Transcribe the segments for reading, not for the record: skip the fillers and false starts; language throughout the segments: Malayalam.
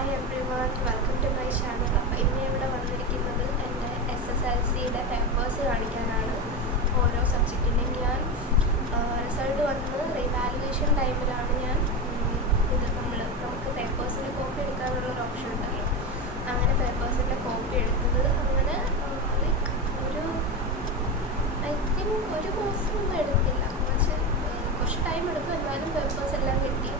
Hi everyone, welcome to my channel. അപ്പോൾ ഇന്ന് ഇവിടെ വന്നിരിക്കുന്നത് എൻ്റെ SSLCയുടെ പേപ്പേഴ്സ് കാണിക്കാനാണ്. ഓരോ സബ്ജക്റ്റിൻ്റെയും ഞാൻ റിസൾട്ട് വന്ന് റീവാലുവേഷൻ ടൈമിലാണ് ഞാൻ ഇത് നമുക്ക് പേപ്പേഴ്സിൻ്റെ കോപ്പി എടുക്കാനുള്ളൊരു ഓപ്ഷൻ ഉണ്ടല്ലോ, അങ്ങനെ പേപ്പേഴ്സിൻ്റെ കോപ്പി എടുത്തത്. അങ്ങനെ ലൈക്ക് ഐ തിങ്ക് ഒരു മാസമൊന്നും എടുത്തില്ല, കുറച്ച് ടൈം എടുക്കും, എന്നാലും പേപ്പേഴ്സ് എല്ലാം കിട്ടി.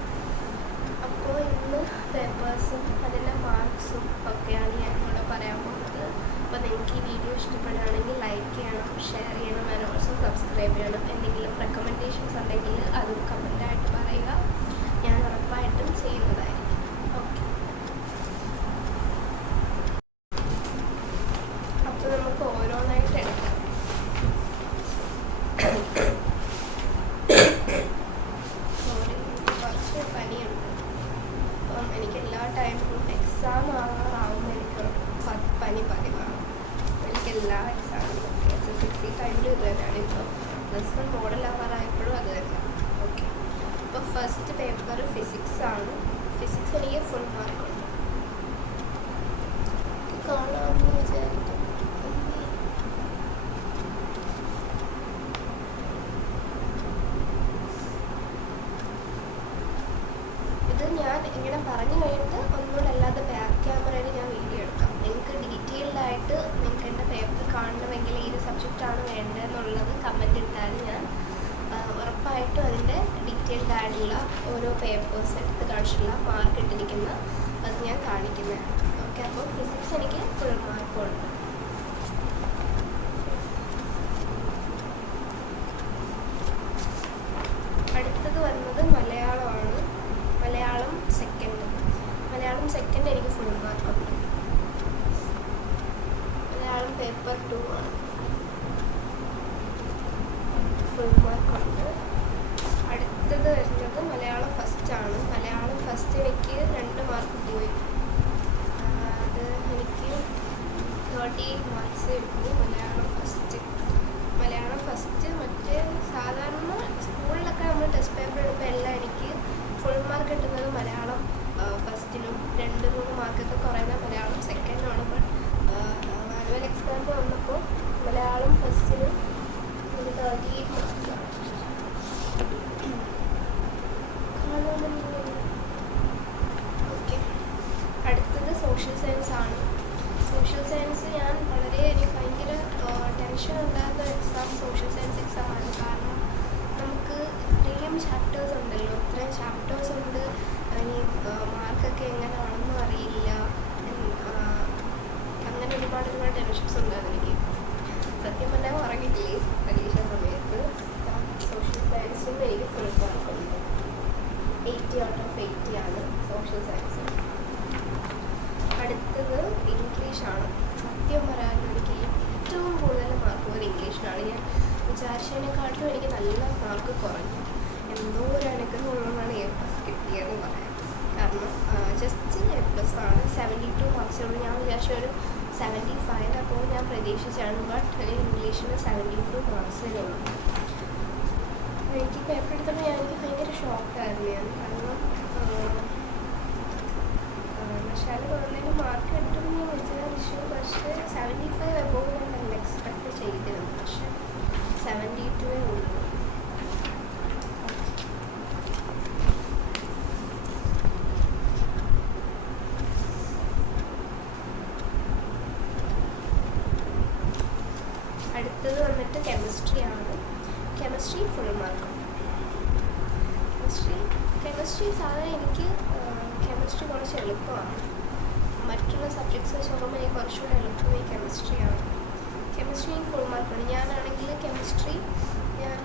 അപ്പോൾ ഇന്ന് പേപ്പേഴ്സും അതിൻ്റെ മാർക്സും ഒക്കെയാണ് ഞാൻ ഇവിടെ പറയാൻ പോകുന്നത്. അപ്പോൾ നിങ്ങൾക്ക് ഈ വീഡിയോ ഇഷ്ടപ്പെടുകയാണെങ്കിൽ ലൈക്ക് ചെയ്യണം, ഷെയർ ചെയ്യണം, ആൻഡ് ഓൾസോ സബ്സ്ക്രൈബ് ചെയ്യണം. എന്തെങ്കിലും റെക്കമെൻഡേഷൻസ് ഉണ്ടെങ്കിൽ അതും കമൻറ്റായിട്ട് പറയുക, ഞാൻ ഉറപ്പായിട്ടും ചെയ്യുന്നതായിരിക്കും. ഓക്കെ, അപ്പോൾ നമുക്ക് ഓരോന്നായിട്ട് എടുക്കാം. എനിക്ക് എല്ലാ ടൈമിലും എക്സാം ആവുമ്പോൾ എനിക്ക് പനി പതിവാണ്. എനിക്ക് എല്ലാ എക്സാമിലും SSLC ടൈമിലും ഇത് തന്നെയാണ്. ഇപ്പോൾ +1 മോഡൽ ആവാറായപ്പോഴും അത് തന്നെ. ഓക്കെ, ഇപ്പോൾ ഫസ്റ്റ് പേപ്പർ ഫിസിക്സ് ആണ്. ഫിസിക്സ് എനിക്ക് ഫുൾ മാർക്കുണ്ട്. കാണാമെന്ന് വിചാരിക്കും. ഞാൻ ഇങ്ങനെ പറഞ്ഞു കഴിഞ്ഞിട്ട് ഒന്നുകൂടെ അല്ലാതെ ബാക്ക് ക്യാമറയിൽ ഞാൻ വീഡിയോ എടുക്കാം. നിങ്ങൾക്ക് ഡീറ്റെയിൽഡായിട്ട് നിങ്ങൾക്ക് എൻ്റെ പേപ്പർ കാണണമെങ്കിൽ ഏത് സബ്ജക്റ്റാണ് വേണ്ടതെന്നുള്ളത് കമൻറ്റ് ഇട്ടാൽ ഞാൻ ഉറപ്പായിട്ടും അതിൻ്റെ ഡീറ്റെയിൽഡ് ആയിട്ടുള്ള ഓരോ പേപ്പേഴ്സ് എടുത്ത് കാണിച്ചിട്ടുള്ള മാർക്ക് ഇട്ടിരിക്കുന്ന അത് ഞാൻ കാണിക്കുന്നതാണ്. ഓക്കെ, അപ്പോൾ ഫിസിക്സ് എനിക്ക് ഫുൾ മാർക്കുണ്ട്. അടുത്തത് വരുന്നത് മലയാളമാണ്. മലയാളം സെക്കൻഡ് എനിക്ക് ഫുൾ മാർക്കുണ്ട്. മലയാളം പേപ്പർ 2 ആണ്, ഫുൾ മാർക്കുണ്ട്. അടുത്തത് വരുന്നത് മലയാളം ഫസ്റ്റ് ആണ്. മലയാളം ഫസ്റ്റ് എനിക്ക് 2 മാർക്ക് പോയി. അത് എനിക്ക് 38 മാർക്സ് കിട്ടി. മലയാളം ഫസ്റ്റ് മറ്റേ സാധാരണ സ്കൂളിലൊക്കെ നമ്മൾ ടെസ്റ്റ് പേപ്പർ എടുക്കുമ്പോൾ എല്ലാം എനിക്ക് ഫുൾ മാർക്ക് കിട്ടുന്നത് മലയാളം ഫസ്റ്റിനും 2-3 മാർക്കൊക്കെ കുറയുന്ന മലയാളം സെക്കൻഡാണ്. ബട്ട് ആനുവൽ എക്സാമിന് വന്നപ്പോൾ മലയാളം ഫസ്റ്റിന് 38 മാർക്സാണ്. ഓക്കെ, അടുത്തത് സോഷ്യൽ സയൻസ് ആണ്. സോഷ്യൽ സയൻസ് ഞാൻ എനിക്ക് ഭയങ്കര ടെൻഷൻ ഉണ്ടാകുന്ന എക്സാം സോഷ്യൽ സയൻസ് എക്സാമാണ്. കാരണം നമുക്ക് ഇത്രയും ചാപ്റ്റേഴ്സ് ഉണ്ടല്ലോ, ഇത്രയും ചാപ്റ്റേഴ്സ് ഉണ്ട്. ഇനി മാർക്കൊക്കെ എങ്ങനെയാണെന്നും അറിയില്ല. അങ്ങനെ ഒരുപാട് ടെൻഷൻസ് ഉണ്ടായിരുന്നു എനിക്ക്. സത്യം പറഞ്ഞാൽ ഉറങ്ങിയിട്ടില്ലേ പരീക്ഷ സമയത്ത്. സോഷ്യൽ സയൻസും എനിക്ക് ഫുൾ മാർക്കുണ്ട്. 80 ഔട്ട് ഓഫ് 80 ആണ് സോഷ്യൽ സയൻസ്. അടുത്തത് ഇംഗ്ലീഷാണ്. സത്യം പറയാനും എനിക്ക് ഏറ്റവും കൂടുതൽ മാർക്ക് പോയത് ഇംഗ്ലീഷിനാണ്. ഞാൻ വിചാരിച്ചതിനെക്കാട്ടും എനിക്ക് നല്ല മാർക്ക് കുറഞ്ഞു. എന്തോ ഒരു അനുഗ്രഹമുള്ളതാണ് A+ കിട്ടിയതെന്ന് പറയാം. കാരണം ജസ്റ്റ് A+ ആണ്. 72 മാർക്സേ ഉള്ളൂ. ഞാൻ വിചാരിച്ച ഒരു 75 അപ്പോൾ ഞാൻ പ്രതീക്ഷിച്ചാണ്. ബട്ട് ഇംഗ്ലീഷിന് 72 മാർക്സേ ഉള്ളൂ. എനിക്ക് പേപ്പർ എടുത്തപ്പോൾ എനിക്ക് ഭയങ്കര ഷോക്കായിരുന്നു. കാരണം പക്ഷേ ഗവൺമെൻറ് മാർക്ക് കിട്ടുമെന്ന് ഞാൻ വിചാരിച്ചു. പക്ഷേ 75 എബോവ് ഞാൻ നല്ല എക്സ്പെക്ട് ചെയ്തിരുന്നു. പക്ഷേ 72 ഉള്ളൂ. അടുത്തത് വന്നിട്ട് കെമിസ്ട്രി ആണ്. കെമിസ്ട്രി ഫുൾ മാർക്കുണ്ട്. കെമിസ്ട്രി സാധാരണ എനിക്ക് കെമിസ്ട്രി കുറച്ച് എളുപ്പമാണ്. മറ്റുള്ള സബ്ജക്ട്സ് വെച്ച് നോക്കുമ്പോൾ എനിക്ക് കുറച്ചുകൂടെ എളുപ്പം ഈ കെമിസ്ട്രിയാണ്. കെമിസ്ട്രി ഫുൾ മാർക്കുണ്ട്. ഞാനാണെങ്കിൽ കെമിസ്ട്രി ഞാൻ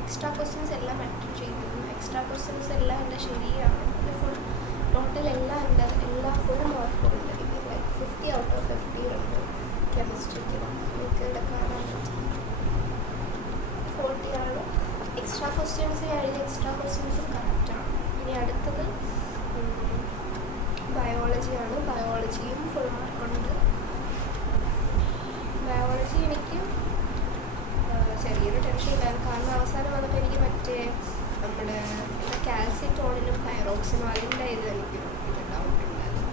എക്സ്ട്രാ ക്വസ്റ്റ്യൻസ് എല്ലാം അറ്റൻഡ് ചെയ്തിരുന്നു. എക്സ്ട്രാ ക്വസ്റ്റ്യൻസ് എല്ലാം എൻ്റെ ശരിയാണ്. ഫുൾ ടോട്ടൽ എല്ലാം ഫുൾ മാർക്കും ഉണ്ട്. എനിക്ക് ലൈക്ക് 50 ഔട്ട് ഓഫ് 50 ഉണ്ട് കെമിസ്ട്രിക്ക്. എനിക്ക് ഇവിടെ കാണാൻ പറ്റും 40 ആണ്. എക്സ്ട്രാ ക്വസ്റ്റ്യൻസ് എക്സ്ട്രാ ക്വസ്റ്റ്യൻസും കറക്റ്റാണ്. ഇനി അടുത്തത് ബയോളജിയാണ്. ബയോളജിയും ഫുൾ മാർക്കുണ്ട്. ബയോളജി എനിക്ക് ചെറിയൊരു ടെൻഷൻ ഉണ്ടായിരുന്നു. കാരണം അവസാനം വന്നപ്പോൾ എനിക്ക് മറ്റേ നമ്മുടെ കാൽസിറ്റോണിനും തൈറോക്സിനും അതിൻ്റെ എനിക്ക് ഡൗട്ട് ഉണ്ടായിരുന്നു.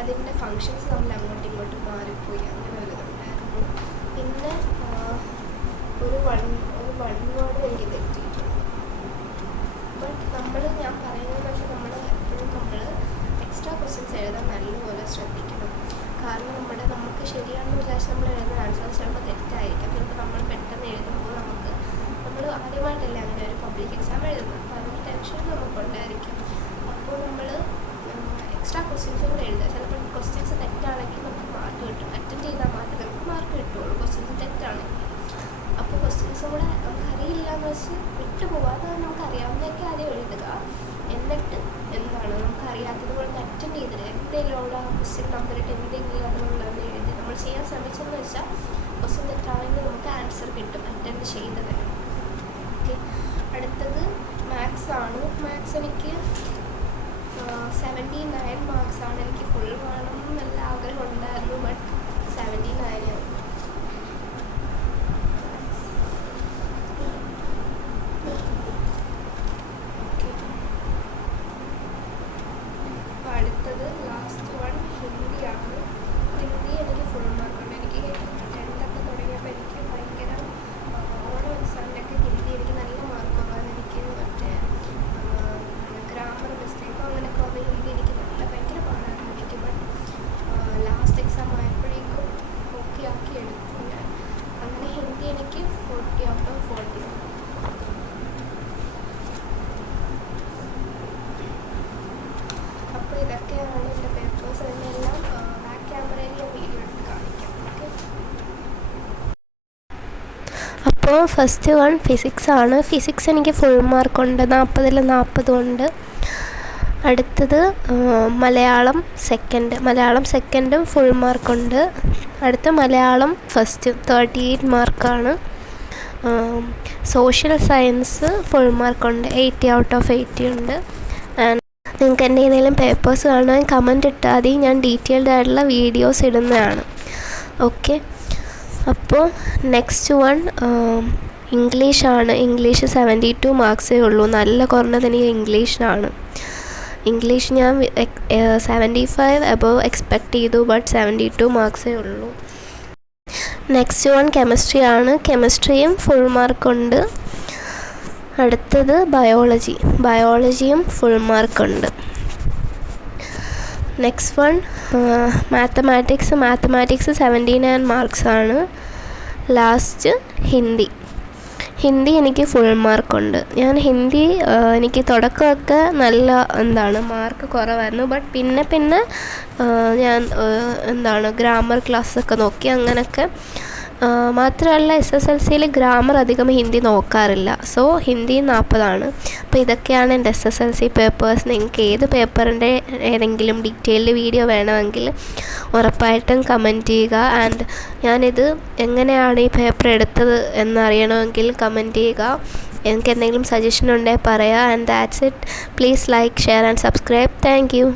അതിൻ്റെ ഫങ്ഷൻസ് തമ്മിൽ അങ്ങോട്ടും ഇങ്ങോട്ടും മാറിപ്പോയി, അങ്ങനെ ഒരു ഇതുണ്ടായിരുന്നു. പിന്നെ ഒരു വൺ വേർഡ് എനിക്ക് തെറ്റിയിട്ടുണ്ട്. ബട്ട് ഞാൻ പറയുന്നത് പക്ഷേ നമ്മൾ എക്സ്ട്രാ ക്വസ്റ്റ്യൻസ് എഴുതാൻ നല്ലപോലെ ശ്രദ്ധിക്കണം. കാരണം നമുക്ക് ശരിയാണെന്ന് വിചാരിച്ച് നമ്മൾ എഴുതുന്ന ആൻസേഴ്സ് ചിലപ്പോൾ തെറ്റായിരിക്കും. ചിലപ്പോൾ നമ്മൾ പെട്ടെന്ന് എഴുതുമ്പോൾ നമ്മൾ ആദ്യമായിട്ടല്ലേ അങ്ങനെ ഒരു പബ്ലിക് എക്സാം എഴുതുന്നത്, അപ്പോൾ അതിൻ്റെ ടെൻഷൻ നമുക്കുണ്ടായിരിക്കും. അപ്പോൾ നമ്മൾ എക്സ്ട്രാ ക്വസ്റ്റ്യൻസ് കൂടെ എഴുതുക. ചിലപ്പോൾ ക്വസ്റ്റ്യൻസ് തെറ്റാണെങ്കിൽ നമുക്ക് മാർക്ക് കിട്ടും, അറ്റൻഡ് ചെയ്താൽ മാത്രമേ നമുക്ക് മാർക്ക് കിട്ടുള്ളൂ ക്വസ്റ്റ്യൻസ് തെറ്റാണെങ്കിൽ. അപ്പോൾ ക്വസ്റ്റ്യൻസും കൂടെ നമുക്കറിയില്ല എന്ന് വെച്ച് വിട്ടുപോകാതെ നമുക്ക് അറിയാവുന്നതൊക്കെ ആദ്യം എഴുതുക. എന്നിട്ട് നമുക്കറിയാത്തത് കൊണ്ട് അറ്റൻഡ് ചെയ്തിട്ട് എന്തെങ്കിലും ഉള്ള ക്വസ്റ്റ്യൻ നമ്പർ ഇട്ട് എന്തെങ്കിലും അതിനുള്ളതെന്ന് എഴുതി നമ്മൾ ചെയ്യാൻ ശ്രമിച്ചെന്ന് വെച്ചാൽ ക്വസ്റ്റ്യൻ തെറ്റാണെങ്കിൽ നമുക്ക് ആൻസർ കിട്ടും അറ്റൻഡ് ചെയ്തത്. ഓക്കെ, അടുത്തത് മാത്സ് ആണ്. മാത്സ് എനിക്ക് 79 മാർക്സാണ്. എനിക്ക് ഫുൾ വേണം നല്ല ആഗ്രഹം ഉണ്ടായിരുന്നു, ബട്ട് 79. അടുത്തത് ലാസ്റ്റ് വൺ ഹിന്ദിയാണ്. ഹിന്ദി എനിക്ക് ഫുൾ മാർക്കുണ്ട്. എനിക്ക് 10th തുടങ്ങിയപ്പോൾ എനിക്ക് ഭയങ്കര ഓരോ എക്സാമിനൊക്കെ ഹിന്ദി എനിക്ക് നല്ല മാർക്ക് കുറവാണ്. എനിക്ക് മറ്റേ ഗ്രാമർ മിസ്റ്റേക്കോ അങ്ങനെയൊക്കെ വന്ന് ഹിന്ദി എനിക്ക് ഭയങ്കര പാടായിരുന്നു എനിക്ക്. ബട്ട് ലാസ്റ്റ് എക്സാം ആയപ്പോഴേക്കും ഓക്കെ ആക്കി എടുത്തു ഞാൻ. അങ്ങനെ ഹിന്ദി എനിക്ക് 40 out of 40. അപ്പോൾ ഇതൊക്കെയാണ് എൻ്റെ പേപ്പേഴ്സ്. എന്നെല്ലാം ബാക്ക് ക്യാമറയിൽ ഞാൻ വീഡിയോ എടുത്ത് കാണിക്കാം. ഓക്കെ, അപ്പോൾ ഫസ്റ്റ് വൺ ഫിസിക്സ് ആണ്. ഫിസിക്സ് എനിക്ക് ഫുൾ മാർക്കുണ്ട്, 40ൽ 40 ഉണ്ട്. അടുത്തത് മലയാളം സെക്കൻഡും ഫുൾ മാർക്കുണ്ട്. അടുത്ത മലയാളം ഫസ്റ്റ് 38 മാർക്കാണ്. സോഷ്യൽ സയൻസ് ഫുൾ മാർക്കുണ്ട്, 80 out of 80 ഉണ്ട്. നിങ്ങൾക്ക് എൻ്റെ ഏതെങ്കിലും പേപ്പേഴ്സ് കാണാൻ കമൻറ്റ് ഇട്ടാൽ മതി, ഞാൻ ഡീറ്റെയിൽഡ് ആയിട്ടുള്ള വീഡിയോസ് ഇടുന്നതാണ്. ഓക്കെ, അപ്പോൾ നെക്സ്റ്റ് വൺ ഇംഗ്ലീഷാണ്. ഇംഗ്ലീഷ് 72 മാർക്സേ ഉള്ളൂ, നല്ല കുറഞ്ഞത് എനിക്ക് ഇംഗ്ലീഷിനാണ്. ഇംഗ്ലീഷ് ഞാൻ 75 above എക്സ്പെക്റ്റ് ചെയ്തു, ബട്ട് 72 മാർക്സേ ഉള്ളൂ. നെക്സ്റ്റ് വൺ കെമിസ്ട്രി ആണ്. കെമിസ്ട്രിയും ഫുൾ മാർക്കുണ്ട്. അടുത്തത് ബയോളജിയും ഫുൾ മാർക്കുണ്ട്. നെക്സ്റ്റ് വൺ മാത്തമാറ്റിക്സ് 79 മാർക്സാണ്. ലാസ്റ്റ് ഹിന്ദി എനിക്ക് ഫുൾ മാർക്കുണ്ട്. ഞാൻ ഹിന്ദി എനിക്ക് തുടക്കമൊക്കെ നല്ല മാർക്ക് കുറവായിരുന്നു, ബട്ട് പിന്നെ ഞാൻ ഗ്രാമർ ക്ലാസ്സൊക്കെ നോക്കി അങ്ങനെയൊക്കെ. മാത്രമല്ല SSLCയിൽ ഗ്രാമർ അധികം ഹിന്ദി നോക്കാറില്ല, സോ ഹിന്ദി 40 അപ്പോൾ ഇതൊക്കെയാണ് എൻ്റെ SSLC പേപ്പേഴ്സ്. നിങ്ങൾക്ക് ഏത് പേപ്പറിൻ്റെ ഏതെങ്കിലും ഡീറ്റെയിൽഡ് വീഡിയോ വേണമെങ്കിൽ ഉറപ്പായിട്ടും കമൻറ്റ് ചെയ്യുക. ആൻഡ് ഞാനിത് എങ്ങനെയാണ് ഈ പേപ്പർ എടുത്തത് എന്നറിയണമെങ്കിൽ കമൻറ്റ് ചെയ്യുക. എനിക്ക് എന്തെങ്കിലും സജഷൻ ഉണ്ടെങ്കിൽ പറയാം. And that's it. Please like, share and subscribe. Thank you.